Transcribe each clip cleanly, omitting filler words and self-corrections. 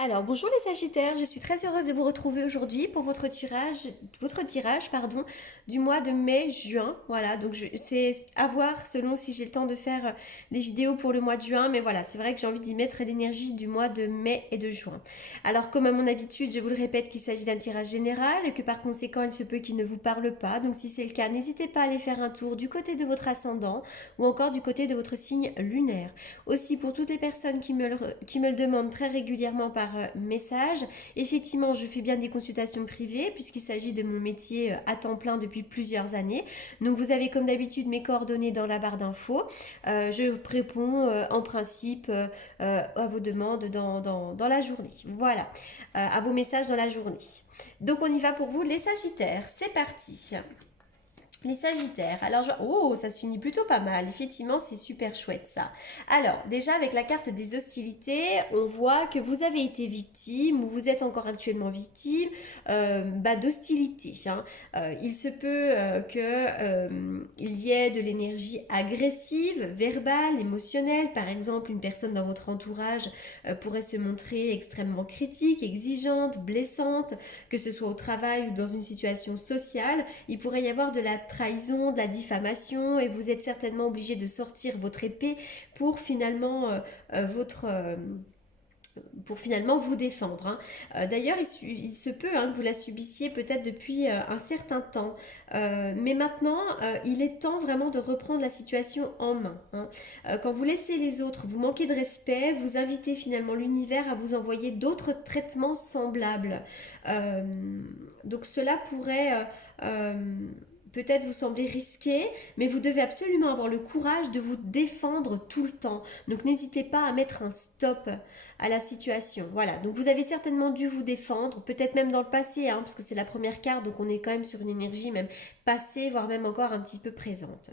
Alors, bonjour les Sagittaires, je suis très heureuse de vous retrouver aujourd'hui pour votre tirage du mois de mai-juin. Voilà, donc c'est à voir selon si j'ai le temps de faire les vidéos pour le mois de juin, mais voilà, c'est vrai que j'ai envie d'y mettre l'énergie du mois de mai et de juin. Alors, comme à mon habitude, je vous le répète qu'il s'agit d'un tirage général et que par conséquent, il se peut qu'il ne vous parle pas. Donc, si c'est le cas, n'hésitez pas à aller faire un tour du côté de votre ascendant ou encore du côté de votre signe lunaire. Aussi, pour toutes les personnes qui me le demandent très régulièrement par message, effectivement, je fais bien des consultations privées puisqu'il s'agit de mon métier à temps plein depuis plusieurs années. Donc, vous avez comme d'habitude mes coordonnées dans la barre d'infos. Je réponds en principe à vos demandes dans la journée. Voilà, à vos messages dans la journée. Donc, on y va pour vous, les Sagittaires. C'est parti. Les Sagittaires, alors oh, ça se finit plutôt pas mal, effectivement c'est super chouette ça. Alors déjà avec la carte des hostilités, on voit que vous avez été victime ou vous êtes encore actuellement victime d'hostilité. Hein. Il se peut qu'il y ait de l'énergie agressive, verbale, émotionnelle. Par exemple, une personne dans votre entourage pourrait se montrer extrêmement critique, exigeante, blessante, que ce soit au travail ou dans une situation sociale. Il pourrait y avoir de la trahison, de la diffamation, et vous êtes certainement obligé de sortir votre épée pour finalement pour finalement vous défendre. Hein. D'ailleurs, il se peut que vous la subissiez peut-être depuis un certain temps. Mais maintenant, il est temps vraiment de reprendre la situation en main. Hein. Quand vous laissez les autres vous manquer de respect, vous invitez finalement l'univers à vous envoyer d'autres traitements semblables. Euh, donc cela pourrait peut-être vous sembler risqué, mais vous devez absolument avoir le courage de vous défendre tout le temps. Donc n'hésitez pas à mettre un stop à la situation. Voilà, donc vous avez certainement dû vous défendre, peut-être même dans le passé, parce que c'est la première carte, donc on est quand même sur une énergie même passée, voire même encore un petit peu présente.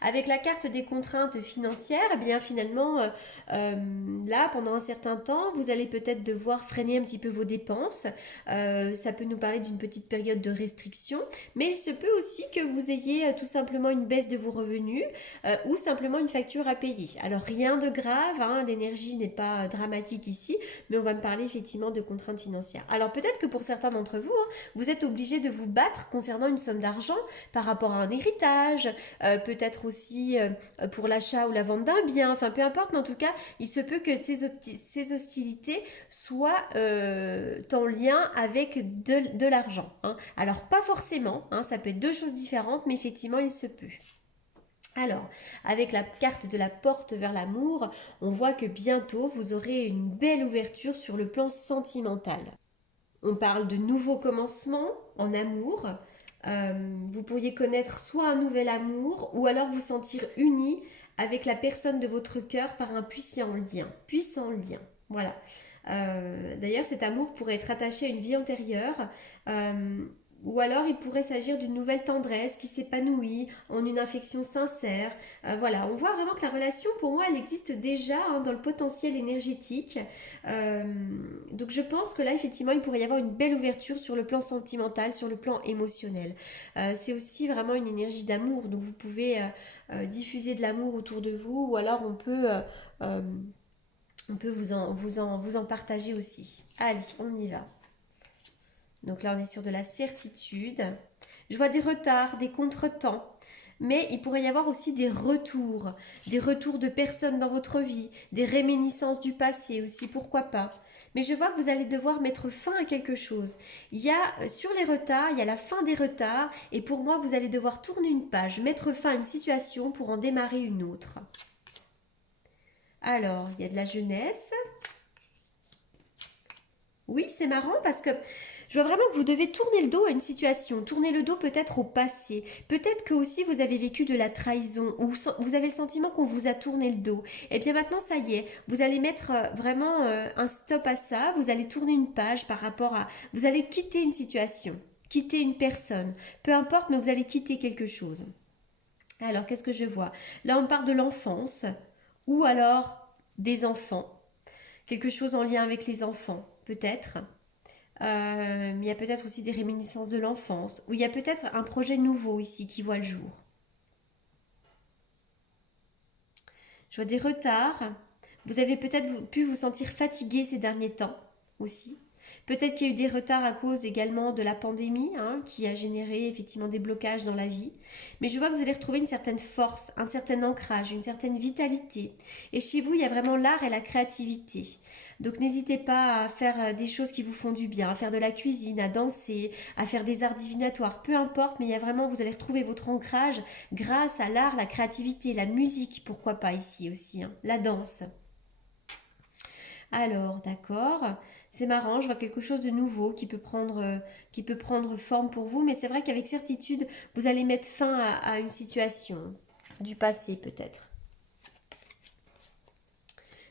Avec la carte des contraintes financières, eh bien finalement, là, pendant un certain temps, vous allez peut-être devoir freiner un petit peu vos dépenses. Ça peut nous parler d'une petite période de restriction, mais il se peut aussi que vous ayez tout simplement une baisse de vos revenus ou simplement une facture à payer. Alors rien de grave, l'énergie n'est pas dramatique ici, mais on va me parler effectivement de contraintes financières. Alors peut-être que pour certains d'entre vous, vous êtes obligé de vous battre concernant une somme d'argent par rapport à un héritage, peut-être aussi pour l'achat ou la vente d'un bien, enfin peu importe, mais en tout cas, il se peut que ces hostilités soient en lien avec de l'argent. Hein. Alors pas forcément, ça peut être deux choses différentes, mais effectivement, il se peut. Alors, avec la carte de la porte vers l'amour, on voit que bientôt vous aurez une belle ouverture sur le plan sentimental. On parle de nouveaux commencements en amour. Vous pourriez connaître soit un nouvel amour ou alors vous sentir uni avec la personne de votre cœur par un puissant lien. Puissant lien. Voilà. D'ailleurs, cet amour pourrait être attaché à une vie antérieure. euh, ou alors il pourrait s'agir d'une nouvelle tendresse qui s'épanouit en une affection sincère. Voilà, on voit vraiment que la relation, pour moi, elle existe déjà dans le potentiel énergétique. Euh, donc je pense que là, effectivement, il pourrait y avoir une belle ouverture sur le plan sentimental, sur le plan émotionnel. C'est aussi vraiment une énergie d'amour, donc vous pouvez diffuser de l'amour autour de vous, ou alors euh, on peut vous en partager aussi. Allez, on y va. Donc là, on est sur de la certitude. Je vois des retards, des contretemps. Mais il pourrait y avoir aussi des retours de personnes dans votre vie, des réminiscences du passé aussi, pourquoi pas. Mais je vois que vous allez devoir mettre fin à quelque chose. Il y a sur les retards, il y a la fin des retards, et pour moi, vous allez devoir tourner une page, mettre fin à une situation pour en démarrer une autre. Alors, il y a de la jeunesse. Oui, c'est marrant parce que je vois vraiment que vous devez tourner le dos à une situation, tourner le dos peut-être au passé. Peut-être que aussi vous avez vécu de la trahison ou vous avez le sentiment qu'on vous a tourné le dos. Et bien maintenant, ça y est, vous allez mettre vraiment un stop à ça, vous allez tourner une page par rapport à... Vous allez quitter une situation, quitter une personne, peu importe, mais vous allez quitter quelque chose. Alors, qu'est-ce que je vois? Là, on parle de l'enfance ou alors des enfants. Quelque chose en lien avec les enfants, peut-être. Il y a peut-être aussi des réminiscences de l'enfance, ou il y a peut-être un projet nouveau ici qui voit le jour. Je vois des retards. Vous avez peut-être pu vous sentir fatigué ces derniers temps, aussi. Peut-être qu'il y a eu des retards à cause également de la pandémie, hein, qui a généré effectivement des blocages dans la vie. Mais je vois que vous allez retrouver une certaine force, un certain ancrage, une certaine vitalité. Et chez vous, il y a vraiment l'art et la créativité. Donc n'hésitez pas à faire des choses qui vous font du bien, à faire de la cuisine, à danser, à faire des arts divinatoires, peu importe, mais il y a vraiment, vous allez retrouver votre ancrage grâce à l'art, la créativité, la musique, pourquoi pas ici aussi, hein, la danse. Alors, d'accord. C'est marrant, je vois quelque chose de nouveau qui peut prendre forme pour vous, mais c'est vrai qu'avec certitude, vous allez mettre fin à une situation du passé peut-être.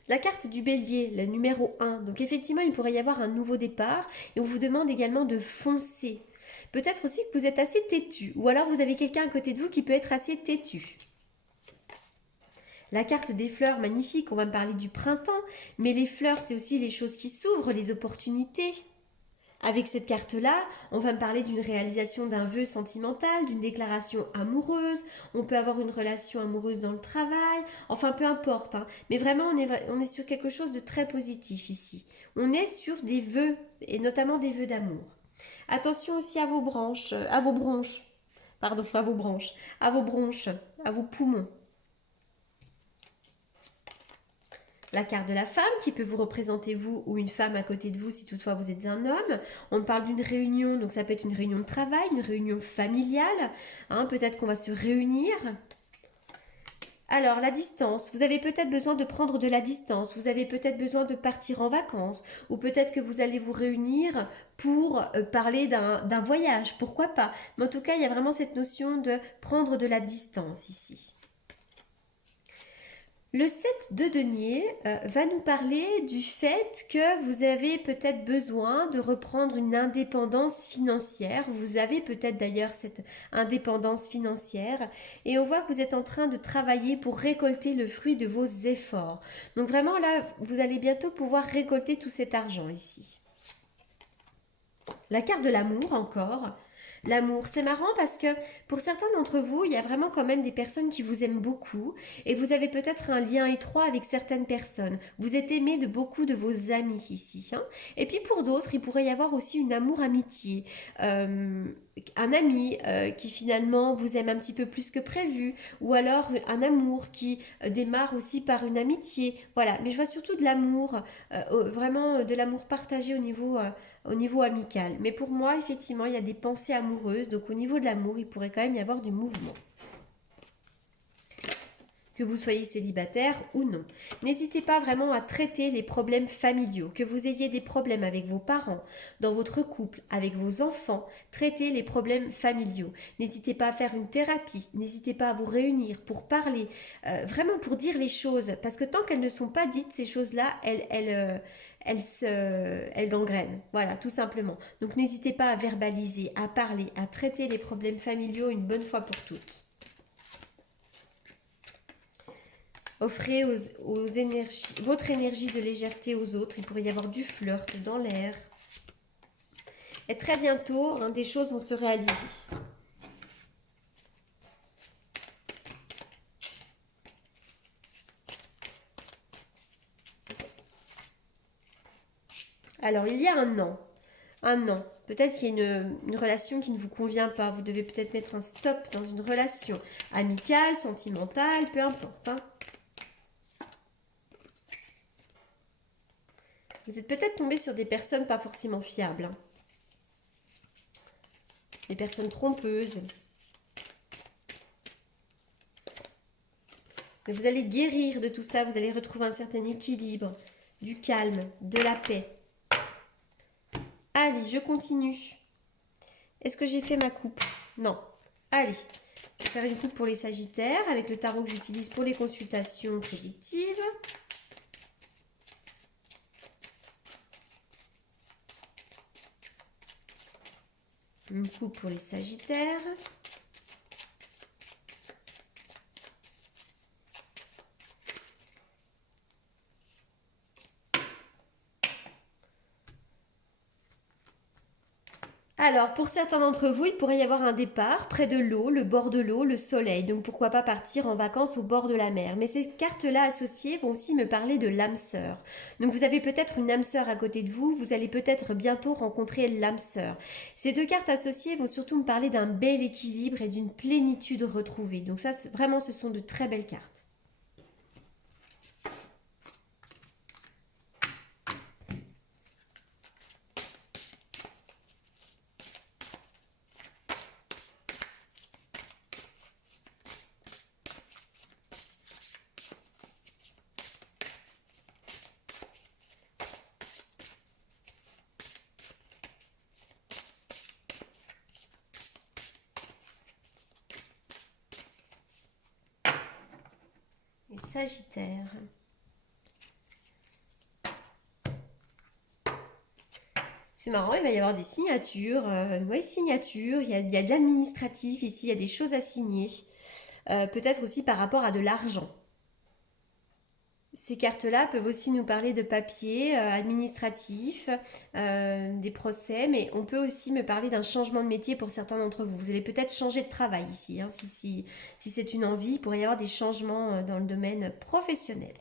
La carte du bélier, le numéro 1. Donc effectivement, il pourrait y avoir un nouveau départ et on vous demande également de foncer. Peut-être aussi que vous êtes assez têtu ou alors vous avez quelqu'un à côté de vous qui peut être assez têtu. La carte des fleurs, magnifique, on va me parler du printemps, mais les fleurs, c'est aussi les choses qui s'ouvrent, les opportunités. Avec cette carte-là, on va me parler d'une réalisation d'un vœu sentimental, d'une déclaration amoureuse, on peut avoir une relation amoureuse dans le travail, enfin peu importe, hein. Mais vraiment on est sur quelque chose de très positif ici. On est sur des vœux, et notamment des vœux d'amour. Attention aussi à vos branches, à vos bronches, pardon, à vos branches, à vos bronches, à vos poumons. La carte de la femme qui peut vous représenter vous ou une femme à côté de vous si toutefois vous êtes un homme. On parle d'une réunion, donc ça peut être une réunion de travail, une réunion familiale. Hein, peut-être qu'on va se réunir. Alors, la distance. Vous avez peut-être besoin de prendre de la distance. Vous avez peut-être besoin de partir en vacances. Ou peut-être que vous allez vous réunir pour parler d'un voyage. Pourquoi pas? Mais en tout cas, il y a vraiment cette notion de prendre de la distance ici. Le 7 de denier va nous parler du fait que vous avez peut-être besoin de reprendre une indépendance financière. Vous avez peut-être d'ailleurs cette indépendance financière et on voit que vous êtes en train de travailler pour récolter le fruit de vos efforts. Donc vraiment là, vous allez bientôt pouvoir récolter tout cet argent ici. La carte de l'amour encore. L'amour, c'est marrant parce que pour certains d'entre vous, il y a vraiment quand même des personnes qui vous aiment beaucoup et vous avez peut-être un lien étroit avec certaines personnes. Vous êtes aimé de beaucoup de vos amis ici, hein. Et puis pour d'autres, il pourrait y avoir aussi une amour-amitié. Un ami qui finalement vous aime un petit peu plus que prévu ou alors un amour qui démarre aussi par une amitié. Voilà, mais je vois surtout de l'amour, vraiment de l'amour partagé au niveau amical. Mais pour moi, effectivement, il y a des pensées amoureuses. Donc au niveau de l'amour, il pourrait quand même y avoir du mouvement. Que vous soyez célibataire ou non. N'hésitez pas vraiment à traiter les problèmes familiaux. Que vous ayez des problèmes avec vos parents, dans votre couple, avec vos enfants, traitez les problèmes familiaux. N'hésitez pas à faire une thérapie. N'hésitez pas à vous réunir pour parler, vraiment pour dire les choses. Parce que tant qu'elles ne sont pas dites, ces choses-là, elles gangrènent. Voilà, tout simplement. Donc n'hésitez pas à verbaliser, à parler, à traiter les problèmes familiaux une bonne fois pour toutes. Offrez votre énergie de légèreté aux autres. Il pourrait y avoir du flirt dans l'air. Et très bientôt, hein, des choses vont se réaliser. Alors, il y a un an. Un an. Peut-être qu'il y a une relation qui ne vous convient pas. Vous devez peut-être mettre un stop dans une relation amicale, sentimentale, peu importe, hein. Vous êtes peut-être tombé sur des personnes pas forcément fiables, hein. Des personnes trompeuses. Mais vous allez guérir de tout ça, vous allez retrouver un certain équilibre, du calme, de la paix. Allez, je continue. Est-ce que j'ai fait ma coupe? Non. Allez, je vais faire une coupe pour les Sagittaires avec le tarot que j'utilise pour les consultations prédictives. Une coupe pour les Sagittaires. Alors, pour certains d'entre vous, il pourrait y avoir un départ près de l'eau, le bord de l'eau, le soleil. Donc, pourquoi pas partir en vacances au bord de la mer. Mais ces cartes-là associées vont aussi me parler de l'âme sœur. Donc, vous avez peut-être une âme sœur à côté de vous. Vous allez peut-être bientôt rencontrer l'âme sœur. Ces deux cartes associées vont surtout me parler d'un bel équilibre et d'une plénitude retrouvée. Donc, ça, vraiment, ce sont de très belles cartes. Et Sagittaire. C'est marrant, il va y avoir des signatures. Oui, signatures. Il y a de l'administratif ici, il y a des choses à signer. Peut-être aussi par rapport à de l'argent. Ces cartes-là peuvent aussi nous parler de papier administratif, des procès, mais on peut aussi me parler d'un changement de métier pour certains d'entre vous. Vous allez peut-être changer de travail ici, hein, si c'est une envie. Il pourrait y avoir des changements dans le domaine professionnel.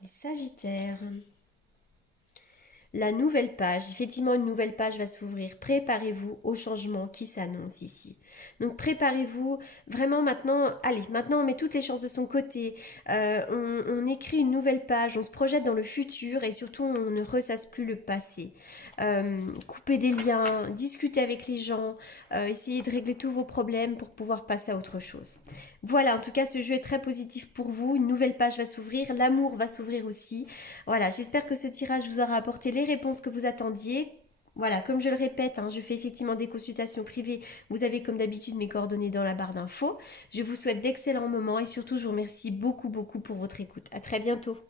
Les Sagittaires. La nouvelle page, effectivement une nouvelle page va s'ouvrir. Préparez-vous au changement qui s'annonce ici. Donc préparez-vous vraiment maintenant, allez, maintenant on met toutes les chances de son côté, on écrit une nouvelle page, on se projette dans le futur et surtout on ne ressasse plus le passé. Coupez des liens, discutez avec les gens, essayez de régler tous vos problèmes pour pouvoir passer à autre chose. Voilà, en tout cas ce jeu est très positif pour vous, une nouvelle page va s'ouvrir, l'amour va s'ouvrir aussi. Voilà, j'espère que ce tirage vous aura apporté les réponses que vous attendiez. Voilà, comme je le répète, hein, je fais effectivement des consultations privées. Vous avez comme d'habitude mes coordonnées dans la barre d'infos. Je vous souhaite d'excellents moments et surtout je vous remercie beaucoup beaucoup pour votre écoute. À très bientôt.